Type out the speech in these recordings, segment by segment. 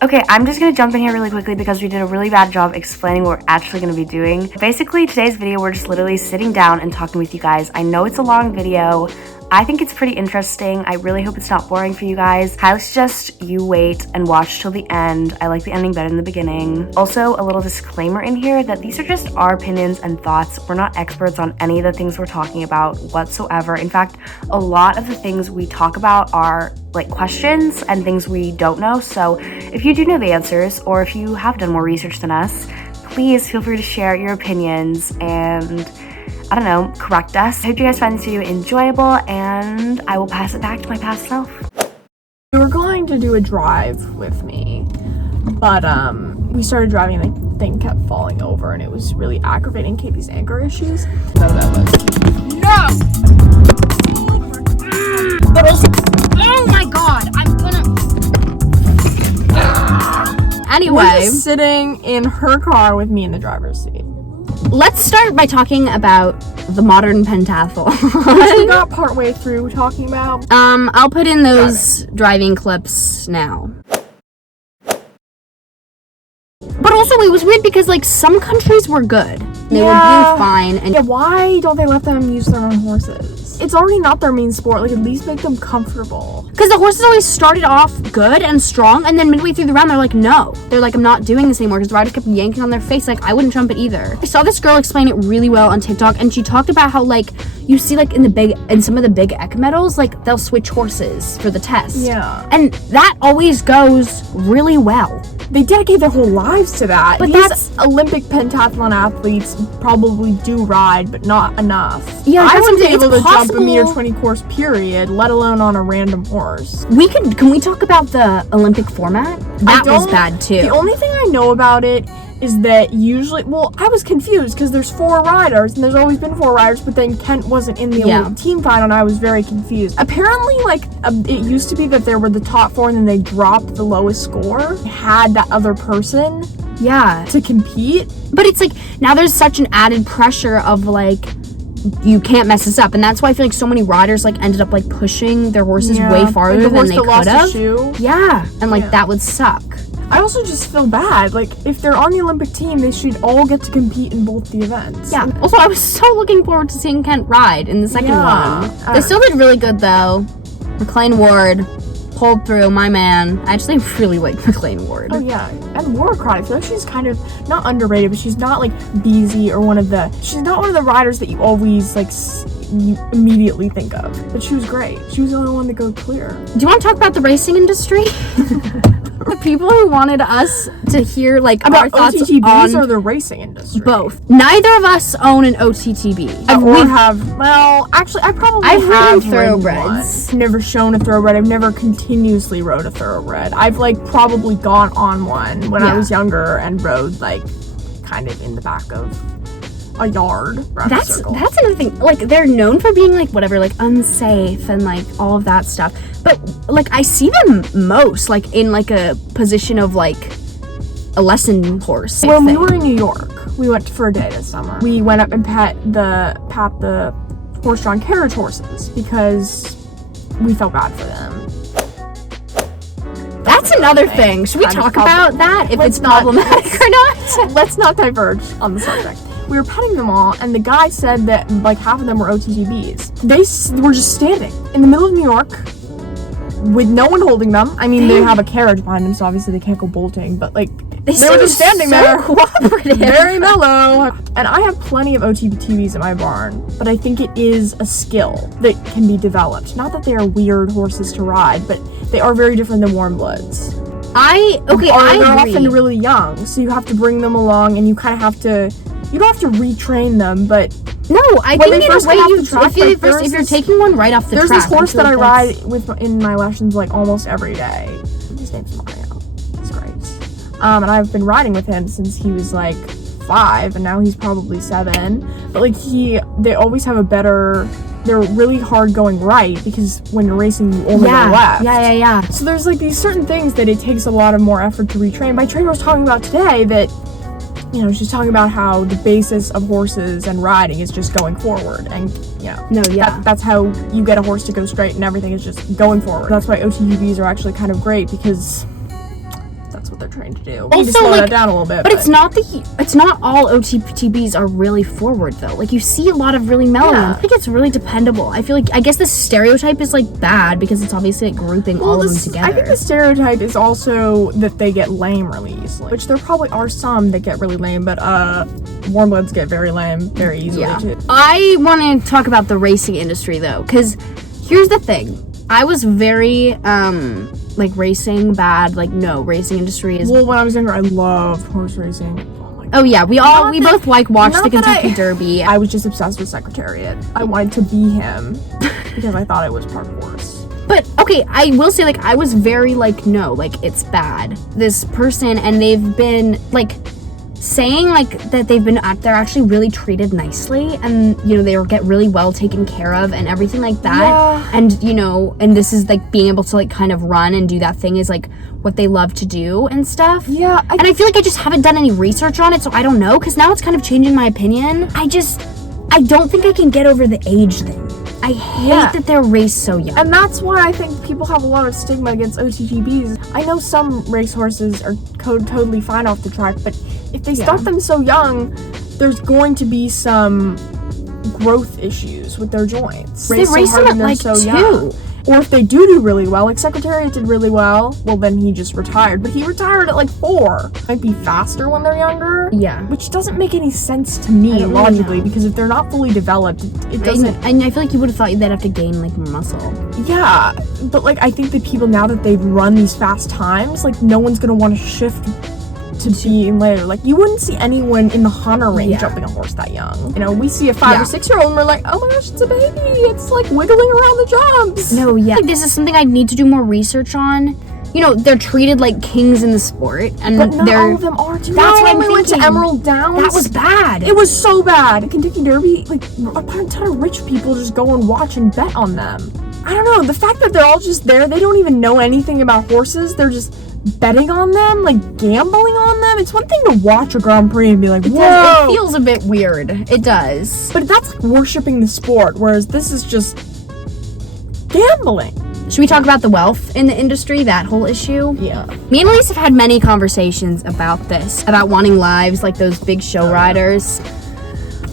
Okay, I'm just gonna jump in here really quickly because we did a really bad job explaining what we're actually gonna be doing. Basically, today's video, we're just literally sitting down and talking with you guys. I know it's a long video. I think it's pretty interesting. I really hope it's not boring for you guys. Highly suggest you wait and watch till the end. I like the ending better than the beginning. Also, a little disclaimer in here that these are just our opinions and thoughts. We're not experts on any of the things we're talking about whatsoever. In fact, a lot of the things we talk about are like questions and things we don't know. So if you do know the answers, or if you have done more research than us, please feel free to share your opinions and, I don't know, correct us. I hope you guys find this video enjoyable, and I will pass it back to my past self. We were going to do a drive with me, but we started driving and the thing kept falling over, and it was really aggravating Katie's anger issues. No, that was no. But also, oh my god, I'm gonna. Anyway, we're just sitting in her car with me in the driver's seat. Let's start by talking about the modern pentathlon. We got partway through talking about. I'll put in those driving clips now. But also, it was weird because, like, some countries were good. They were being fine. And yeah, why don't they let them use their own horses? It's already not their main sport. Like, at least make them comfortable. Because the horses always started off good and strong, and then midway through the round, they're like, no. They're like, I'm not doing this anymore, because the riders kept yanking on their face. Like, I wouldn't jump it either. I saw this girl explain it really well on TikTok, and she talked about how, like, you see, like, in some of the big eck medals, like, they'll switch horses for the test. Yeah. And that always goes really well. They dedicate their whole lives to that. But these Olympic pentathlon athletes probably do ride, but not enough. Yeah, I wouldn't be able to possible. jump a meter 20 course period, let alone on a random horse. Can we talk about the Olympic format? That was bad too. The only thing I know about it is that usually, well, I was confused because there's 4 riders, and there's always been 4 riders, but then Kent wasn't in the team final, and I was very confused. Apparently, like, it used to be that there were the top 4, and then they dropped the lowest score, had that other person to compete. But it's like, now there's such an added pressure of, like, you can't mess this up, and that's why I feel like so many riders, like, ended up, like, pushing their horses way farther than they could have. Yeah, and, like, that would suck. I also just feel bad. Like, if they're on the Olympic team, they should all get to compete in both the events. Yeah. Also, I was so looking forward to seeing Kent ride in the second one. They still did really good, though. McLean Ward pulled through, my man. I actually really like McLean Ward. Oh, yeah. And Laura Crotty, I feel like she's kind of, not underrated, but she's not, like, Beezy or she's not one of the riders that you always, like, you immediately think of. But she was great. She was the only one to go clear. Do you want to talk about the racing industry? The people who wanted us to hear, like, about our thoughts OTTBs or the racing industry? Both. Neither of us own an OTTB. Actually, I probably I've have ridden thoroughbreds. I've never shown a thoroughbred. I've never continuously rode a thoroughbred. I've, like, probably gone on one when I was younger and rode, like, kind of in the back of a yard. That's another thing. Like, they're known for being, like, whatever, like, unsafe and, like, all of that stuff. But, like, I see them most, like, in, like, a position of, like, a lesson horse. When we were in New York, we went for a day this summer. We went up and pat the horse-drawn carriage horses because we felt bad for them. That's another thing. Should we talk about that, if it's problematic or not? Let's not diverge on the subject. We were petting them all, and the guy said that, like, half of them were OTTBs. They were just standing in the middle of New York with no one holding them. I mean, they have a carriage behind them, so obviously they can't go bolting, but, like, they were just standing there, cooperative, very mellow. And I have plenty of OTTBs in my barn, but I think it is a skill that can be developed. Not that they are weird horses to ride, but they are very different than warm bloods. I agree. They're often really young, so you have to bring them along, and you kind of have to. You don't have to retrain them, but no, I think in a way if you're taking one right off the track. There's this horse that I ride with in my lessons, like, almost every day. His name's Mario. He's great. And I've been riding with him since he was, like, 5, and now he's probably 7. But, like, they always have they're really hard going right, because when you're racing, you only go left. Yeah. So there's, like, these certain things that it takes a lot of more effort to retrain. My trainer was talking about today that, you know, she's talking about how the basis of horses and riding is just going forward, and, you know, that's how you get a horse to go straight, and everything is just going forward. That's why OTTBs are actually kind of great, because that's what what they're trying to do. We need to Also, slow like, that down a little bit. but it's not all OTPTBs are really forward though. Like you see a lot of really mellow ones. I think it's really dependable. I guess the stereotype is like bad because it's obviously like grouping all of them together. I think the stereotype is also that they get lame really easily, which there probably are some that get really lame, but warm bloods get very lame very easily too. I want to talk about the racing industry though, because here's the thing. I was very like racing bad. Like no, racing industry is. Well, when I was younger, I loved horse racing. Oh yeah, we both like watched the Kentucky Derby. I was just obsessed with Secretariat. I wanted to be him because I thought it was part horse. But okay, I will say like I was very like no, like it's bad. This person, and they've been like saying like that they're actually really treated nicely, and they get really well taken care of and everything like that. And and this is like being able to like kind of run and do that thing is like what they love to do and stuff. Yeah. And I feel like I just haven't done any research on it, so I don't know, because now it's kind of changing my opinion. I don't think I can get over the age thing. I hate that they're raced so young. And that's why I think people have a lot of stigma against OTTBs. I know some racehorses are totally fine off the track, but if they start them so young, there's going to be some growth issues with their joints. They race them at like so 2. Young. Or if they do really well, like Secretariat did really well, well then he just retired. But he retired at like 4. Might be faster when they're younger. Yeah. Which doesn't make any sense to me logically, because if they're not fully developed, it doesn't. And I feel like you would have thought they'd have to gain like more muscle. Yeah, but like I think that people, now that they've run these fast times, like no one's gonna want to shift to being later. Like you wouldn't see anyone in the Hunter ring jumping a horse that young. We see a 5 or 6 year old and we're like, oh my gosh, it's a baby. It's like wiggling around the jumps. No, like, this is something I need to do more research on. They're treated like kings in the sport, and but not all of them are too. That's why we went to Emerald Downs. That was bad. It was so bad. Kentucky Derby, like a ton of rich people just go and watch and bet on them. I don't know. The fact that they're all just there, they don't even know anything about horses. They're just betting on them, like gambling on them. It's one thing to watch a Grand Prix and be like, whoa. It feels a bit weird. It does. But that's like worshiping the sport, whereas this is just gambling. Should we talk about the wealth in the industry, that whole issue? Yeah. Me and Elise have had many conversations about this, about wanting lives like those big show riders.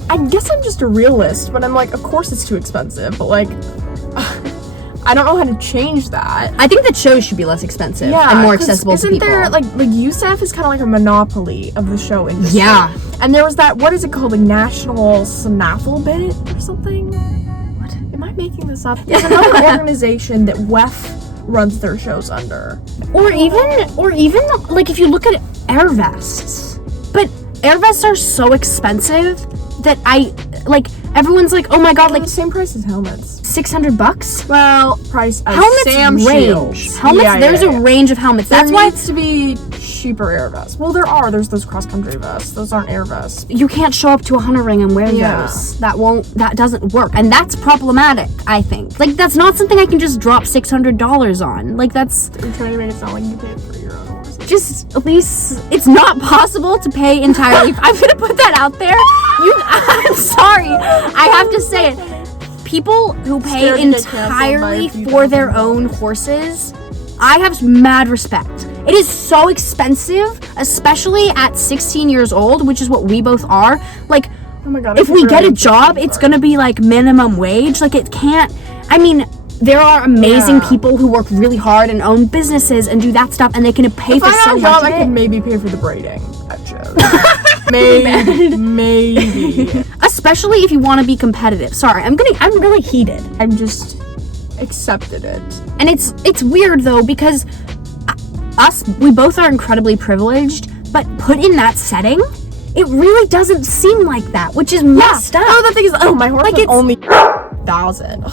I guess I'm just a realist, but I'm like, of course it's too expensive, but like, I don't know how to change that. I think that shows should be less expensive and more accessible to people. Isn't there, like USAF is kind of like a monopoly of the show industry. Yeah. And there was that, what is it called, like National Snaffle Bit or something? What? Am I making this up? There's another organization that WEF runs their shows under. Or even like if you look at air vests. But air vests are so expensive that everyone's like, oh my god, like the same price as helmets. $600? Well, price as helmets Sam range. Shields. Helmets, there's a range of helmets. That's why needs to be cheaper air vests. Well, there's those cross-country vests. Those aren't air vests. You can't show up to a hunter ring and wear those. That doesn't work. And that's problematic, I think. Like, that's not something I can just drop $600 on. Like, that's... You're trying to make it sound like you paid for your own horse. Just, Elise, it's not possible to pay entirely. I'm gonna put that out there. I'm sorry. I have to say it. People who pay entirely for their own horses, I have mad respect. It is so expensive, especially at 16 years old, which is what we both are. Like, oh my god, if we get a job, it's gonna be like minimum wage. Like, it can't, I mean, there are amazing people who work really hard and own businesses and do that stuff, and they can pay for so much of it. I could maybe pay for the braiding at shows. Maybe. Especially if you want to be competitive. Sorry, I'm really heated. I'm just accepted it. And it's weird though, because we both are incredibly privileged, but put in that setting, it really doesn't seem like that, which is messed up. Oh, the thing is, my horse was only 1,000.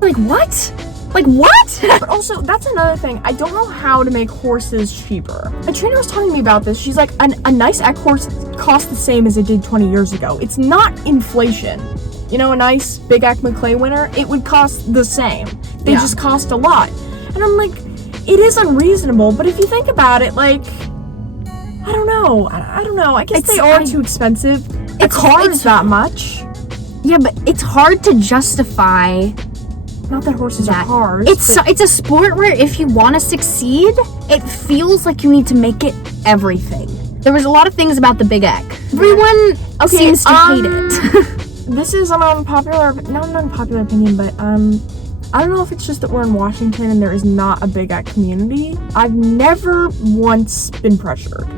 Like what? Like what? But also, that's another thing. I don't know how to make horses cheaper. A trainer was telling me about this. She's like, a nice eck horse costs the same as it did 20 years ago. It's not inflation. A nice big Eck McClay winner, it would cost the same. They just cost a lot. And I'm like, it is unreasonable, but if you think about it, like, I don't know. I guess they are too expensive. A car is that much. Yeah, but it's hard to justify Not that horses are cars. It's a sport where if you want to succeed, it feels like you need to make it everything. There was a lot of things about the Big Eck. Everyone seems to hate it. This is not an unpopular opinion, but I don't know if it's just that we're in Washington and there is not a Big Eck community. I've never once been pressured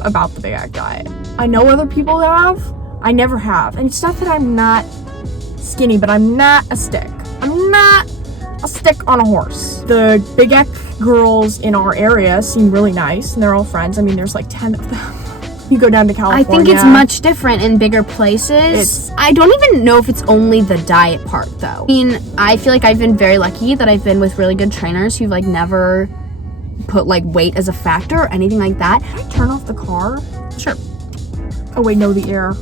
about the Big Eck diet. I know other people have. I never have. And it's not that I'm not skinny, but I'm not a stick. I'm not a stick on a horse. The Big Eck girls in our area seem really nice, and they're all friends. I mean, there's like 10 of them. You go down to California. I think it's much different in bigger places. I don't even know if it's only the diet part, though. I mean, I feel like I've been very lucky that I've been with really good trainers who've, like, never put, like, weight as a factor or anything like that. Can I turn off the car? Sure. Oh, wait, no, the air.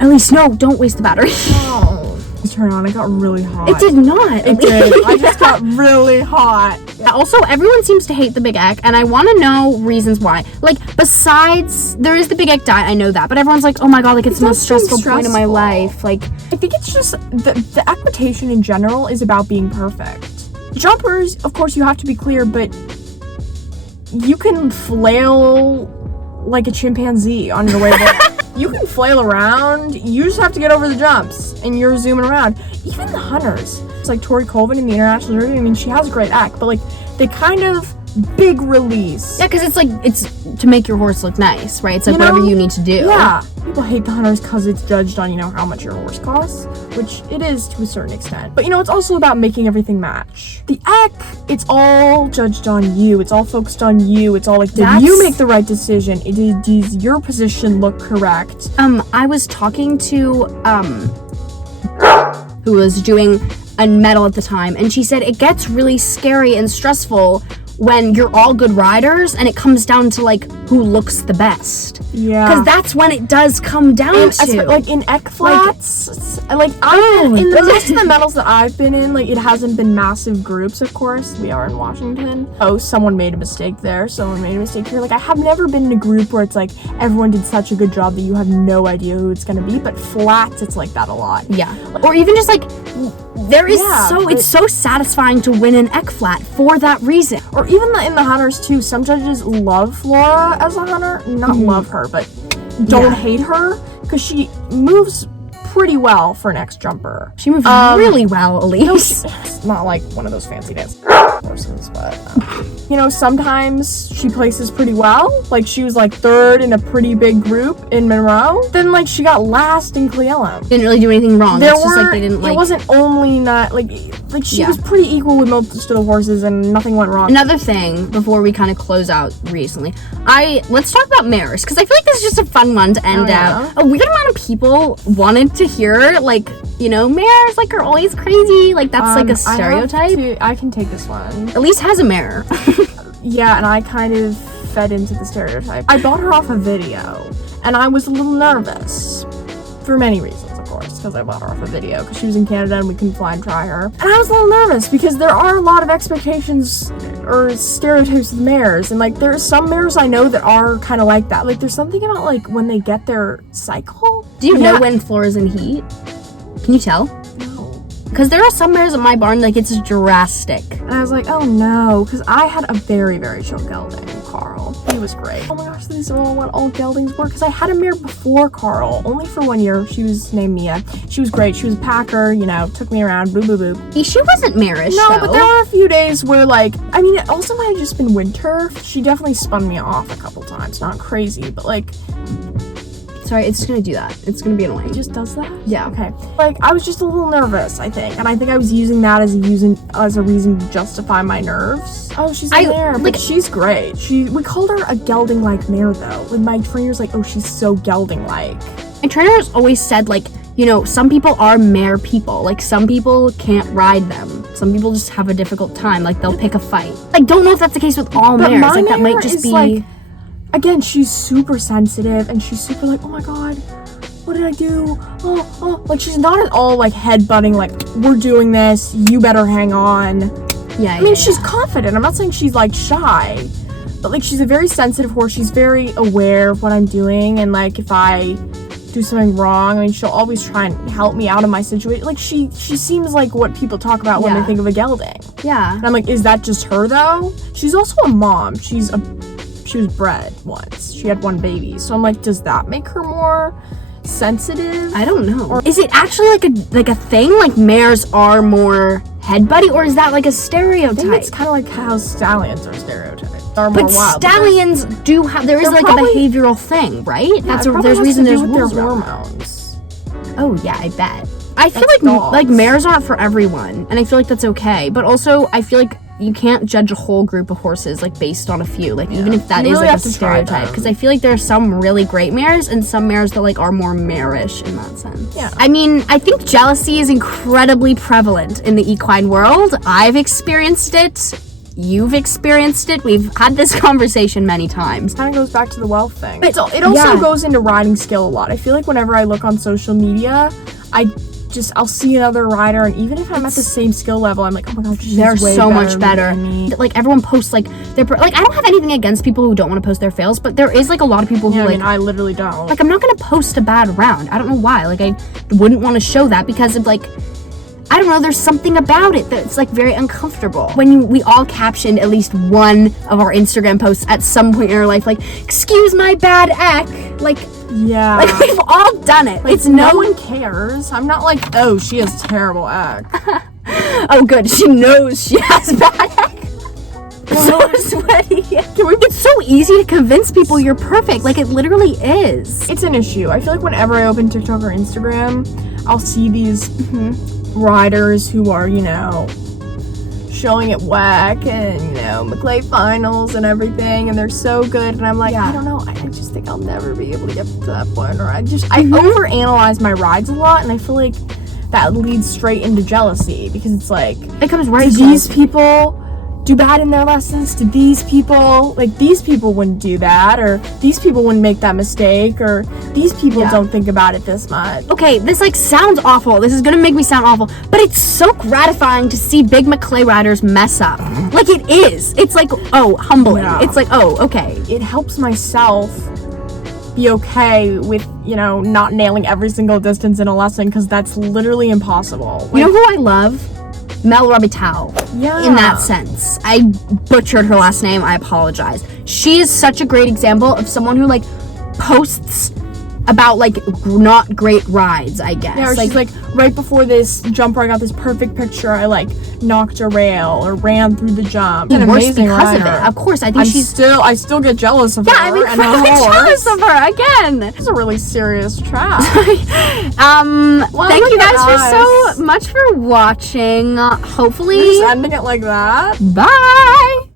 Elise, no, don't waste the battery. Oh. Turn on. It got really hot. It did not. It did. I just got really hot. Also, everyone seems to hate the Big Eck, and I want to know reasons why. Like, besides, there is the Big Eck diet, I know that, but everyone's like, oh my god, like, it's the most stressful point in my life. Like, I think it's just, the equitation in general is about being perfect. Jumpers, of course, you have to be clear, but you can flail like a chimpanzee on your way there. You can flail around, you just have to get over the jumps, and you're zooming around. Even the hunters, it's like Tori Colvin in the International Derby, I mean, she has a great act, but like, they kind of big release. Yeah, because it's like, it's to make your horse look nice, right? It's like whatever you need to do. Yeah. People hate the hunters because it's judged on, how much your horse costs, which it is to a certain extent. But, it's also about making everything match. The Eck, it's all judged on you. It's all focused on you. It's all like, did you make the right decision? Does your position look correct? I was talking to, who was doing a medal at the time, and she said it gets really scary and stressful when you're all good riders and it comes down to like who looks the best. Yeah. Because that's when it does come down to. Like in Eck flats, in the most of the medals that I've been in, like it hasn't been massive groups, of course. We are in Washington. Oh, someone made a mistake there. Someone made a mistake here. Like I have never been in a group where it's like everyone did such a good job that you have no idea who it's gonna be. But flats, it's like that a lot. Yeah. Or even just like it's so satisfying to win an Eck flat for that reason. Or even in the hunters too, some judges love Flora as a hunter. Not love her, but don't hate her, because she moves pretty well for an ex-jumper. She moves really well, Elise. No, not like one of those fancy dance horses, but sometimes she places pretty well. Like she was like third in a pretty big group in Monroe. Then like she got last in Cleellum. Didn't really do anything wrong. It's just like they didn't like. It wasn't only not like she was pretty equal with most of the horses and nothing went wrong. Another thing before we kind of close out recently, let's talk about mares, because I feel like this is just a fun one to end out. A weird amount of people wanted to hear like mares like are always crazy, like that's like a stereotype. I can take this one. Elise has a mare. Yeah, and I kind of fed into the stereotype. I bought her off a video, and I was a little nervous for many reasons, of course, because I bought her off a video because she was in Canada and we couldn't fly and try her. And I was a little nervous because there are a lot of expectations or stereotypes with mares, and like there's some mares I know that are kind of like that. Like there's something about like when they get their cycle. Do you know when Flora's in heat? Can you tell? No. Because there are some mares at my barn, like it's drastic. And I was like, oh no, because I had a very, very chill gelding, Carl. He was great. Oh my gosh, these are all what all geldings were, because I had a mare before Carl, only for 1 year. She was named Mia. She was great. She was a packer, took me around, boo boo boo. She wasn't marish, No, though. but there were a few days where it also might have just been winter. She definitely spun me off a couple times. Not crazy, but Sorry, it's gonna do that. It's gonna be annoying. It just does that? Yeah. Okay. I was just a little nervous, I think. And I think I was using that as a reason to justify my nerves. Oh, she's a mare, but she's great. We called her a gelding-like mare, though. Like, my trainer's like, oh, she's so gelding-like. My trainers always said, some people are mare people. Like, some people can't ride them. Some people just have a difficult time. Like, they'll pick a fight. I don't know if that's the case with all mares. Like, that might just be... Again, she's super sensitive, and she's super oh my god, what did I do? Oh. Like, she's not at all, head-butting, we're doing this, you better hang on. Yeah, I mean, she's confident. I'm not saying she's, shy, but, she's a very sensitive horse. She's very aware of what I'm doing, and, if I do something wrong. I mean, she'll always try and help me out of my situation. Like, she seems like what people talk about when they think of a gelding. Yeah. And I'm like, is that just her, though? She's also a mom. She was bred once. She had one baby. So I'm like, does that make her more sensitive? I don't know. Is it actually like a thing? Like mares are more head buddy, or is that like a stereotype? I think it's kind of like how stallions are stereotyped. Are more but wild. stallions do have. There is like probably, a behavioral thing, right? Yeah, There's reason there's their rules around that. hormones. Oh yeah, I bet. I feel That's dogs. like mares aren't for everyone, and I feel like that's okay. But also, I feel like you can't judge a whole group of horses like based on a few. Like even if that you is really like a have to try stereotype, them. because I feel like there are some really great mares and some mares that like are more marish in that sense. Yeah. I mean, I think jealousy is incredibly prevalent in the equine world. I've experienced it. You've experienced it. We've had this conversation many times. Kind of goes back to the wealth thing. But it also goes into riding skill a lot. I feel like whenever I look on social media, I'll see another rider, and even if I'm at the same skill level, I'm like, oh my gosh, they're so much better. than me. Like everyone posts like their like. I don't have anything against people who don't want to post their fails, but there is like a lot of people who Yeah, I like. mean, I literally don't. Like I'm not gonna post a bad round. I don't know why. Like I wouldn't want to show that because of like. I don't know, there's something about it that's like very uncomfortable. When we all captioned at least one of our Instagram posts at some point in our life, like, excuse my bad eck. Like, yeah. Like we've all done it. Like, no one cares. I'm not like, oh, she has terrible eck. Oh good, she knows she has bad eck. So sweaty. It's so easy to convince people you're perfect. Like it literally is. It's an issue. I feel like whenever I open TikTok or Instagram, I'll see these riders who are, showing it whack and, McLeay finals and everything, and they're so good, and I'm like, I don't know, I just think I'll never be able to get to that point, or I overanalyze my rides a lot, and I feel like that leads straight into jealousy, because it's like, it comes right do these people do bad in their lessons? Do these people wouldn't do that, or these people wouldn't make that mistake, or these people don't think about it this much. Okay, this like sounds awful. This is gonna make me sound awful, but it's so gratifying to see big McLeay riders mess up. Like it is. It's like, oh, humbling. Yeah. It's like, oh, okay. It helps myself be okay with, not nailing every single distance in a lesson, because that's literally impossible. You know who I love? Mel Robitaille. Yeah. In that sense. I butchered her last name. I apologize. She is such a great example of someone who, like, posts about, like, not great rides, I guess. Yeah, or she's like, right before this jump where I got this perfect picture, I, like, knocked a rail or ran through the jump. Even worse amazing because rider. of it. Of course, I think I still get jealous of her. Yeah, I'm and her incredibly horse. jealous of her, again. It's a really serious trap. Well, thank you guys for so much for watching. Hopefully. We're just ending it like that. Bye!